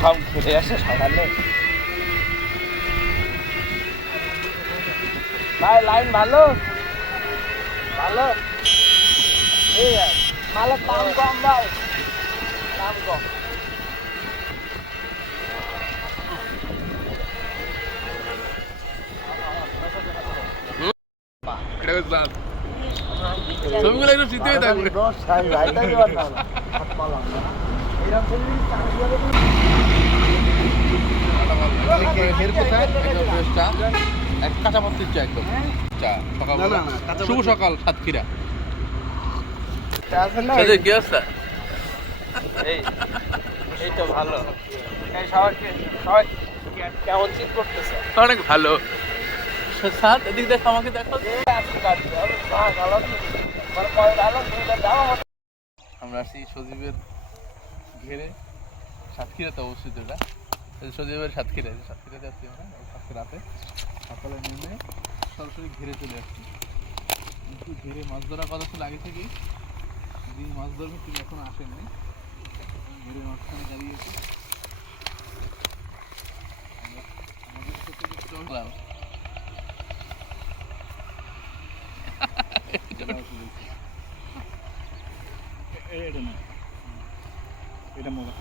সব ঘুরে আসে সকালে। ভাই লাইন ভালো ভালো। এই মালের দাম কম ভাই, দাম কম। ছবিগুলো একটু শীতে থাকবে। এক কাঁচা পাত্রের চা একদম চা সকালবেলা। শুভ সকাল সাতক্ষীরা। কি অবস্থা? এই এই তো ভালো। এই সবাই সবাই কেমন চিট করতেছে? অনেক ভালো। সাত এদিক দেখো, আমাকে দেখো। আমরা আসছি সজীবের ঘেরে, সাতক্ষীরাতে অবস্থিত এটা। সজীবের সাতক্ষীরাতে আসছি আমরা সাতক্ষীরাতে। সকালে নেমে সরাসরি ঘেরে চলে আসছি। কিন্তু ঘেরে মাছ ধরার কথা ছিল আগে থেকেই, যিনি মাছ ধরবেন তিনি এখন আসেননি। ঘেরে মাঝখানে দাঁড়িয়েছি। এটা মজা